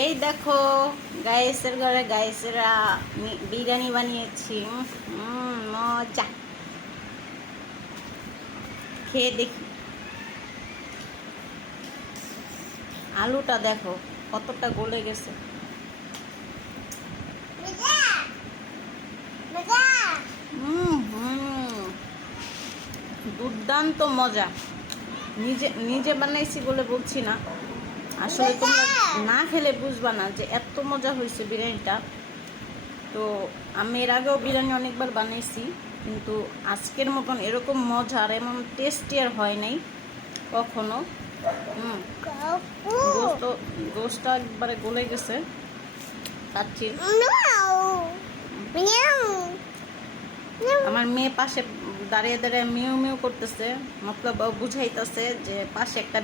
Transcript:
এই দেখো, গায়েসের ঘরে গায়েসেরা বিরিয়ানি বানিয়েছি। মজা, খেয়ে দেখি। আলুটা দেখো কতটা গলে গেছে। দুর্দান্ত মজা। নিজে নিজে বানাইছি বলে বলছি না, আসলে তোমরা না খেলে বুঝবা না যে এত মজা হয়েছে বিরিয়ানিটা। তো আমি এর আগেও বিরিয়ানি অনেকবার বানাইছি, কিন্তু আজকের মতন এরকম মজা আর এমন টেস্টি আর হয় নাই কখনো। গোশটা একবারে গলে গেছে। খাচ্ছি। আমার মেয়ে পাশে দাঁড়িয়ে দাঁড়িয়ে মিউ মিউ করতেছে, মতলব বুঝাইতেছে যে পাশে একটা